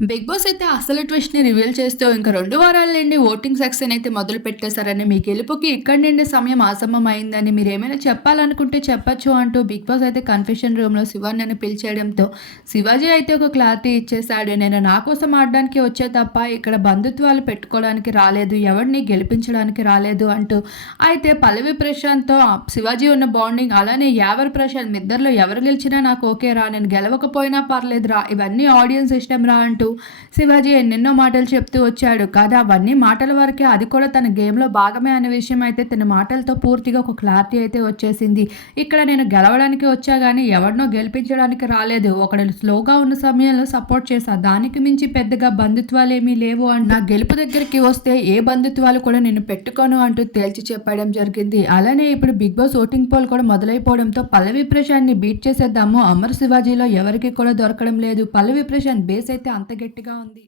Big boss అయితే అసలు ట్విస్ట్ని reveal చేస్తూ ఇంకా రెండు వారాల నుండి ఓటింగ్ సెక్షన్ అయితే మొదలు పెట్టేశారని మీ గెలుపుకి ఇక్కడి నుండి సమయం ఆసమ్మం అయిందని మీరు ఏమైనా చెప్పాలనుకుంటే చెప్పచ్చు అంటూ బిగ్ బాస్ అయితే కన్ఫ్యూషన్ రూమ్లో శివాన్ని పిలిచేయడంతో శివాజీ అయితే ఒక క్లారిటీ ఇచ్చేశాడు. నేను నా కోసం ఆడడానికి వచ్చే తప్ప ఇక్కడ బంధుత్వాలు పెట్టుకోవడానికి రాలేదు ఎవరిని గెలిపించడానికి రాలేదు అంటూ అయితే పల్లవి ప్రశాంత్తో శివాజీ ఉన్న బాండింగ్ అలానే యావర్ ప్రశాంత్ ఇద్దరిలో ఎవరు గెలిచినా నాకు ఓకే రా నేను గెలవకపోయినా పర్లేదురా ఇవన్నీ ఆడియన్స్ ఇష్టం రా అంటూ శివాజీ ఎన్నెన్నో మాటలు చెప్తూ వచ్చాడు. కాదు అవన్నీ మాటల వరకే. అది కూడా తన గేమ్లో భాగమే అనే విషయం అయితే తన మాటలతో పూర్తిగా ఒక క్లారిటీ అయితే వచ్చేసింది. ఇక్కడ నేను గెలవడానికి వచ్చా కానీ ఎవరినో గెలిపించడానికి రాలేదు. ఒకడు స్లోగా ఉన్న సమయంలో సపోర్ట్ చేశా. దానికి మించి పెద్దగా బంధుత్వాలు ఏమీ లేవు అంటూ. నా గెలుపు దగ్గరికి వస్తే ఏ బంధుత్వాలు కూడా నేను పెట్టుకోను అంటూ తేల్చి చెప్పడం జరిగింది. అలానే ఇప్పుడు బిగ్ బాస్ ఓటింగ్ పోల్ కూడా మొదలైపోవడంతో పల్లవి ప్రశాంత్ని బీట్ చేసేద్దాము. అమర్ శివాజీలో ఎవరికి కూడా దొరకడం లేదు. పల్లవి ప్రశాంత్ బేస్ అయితే అంత గట్టిగా ఉంది.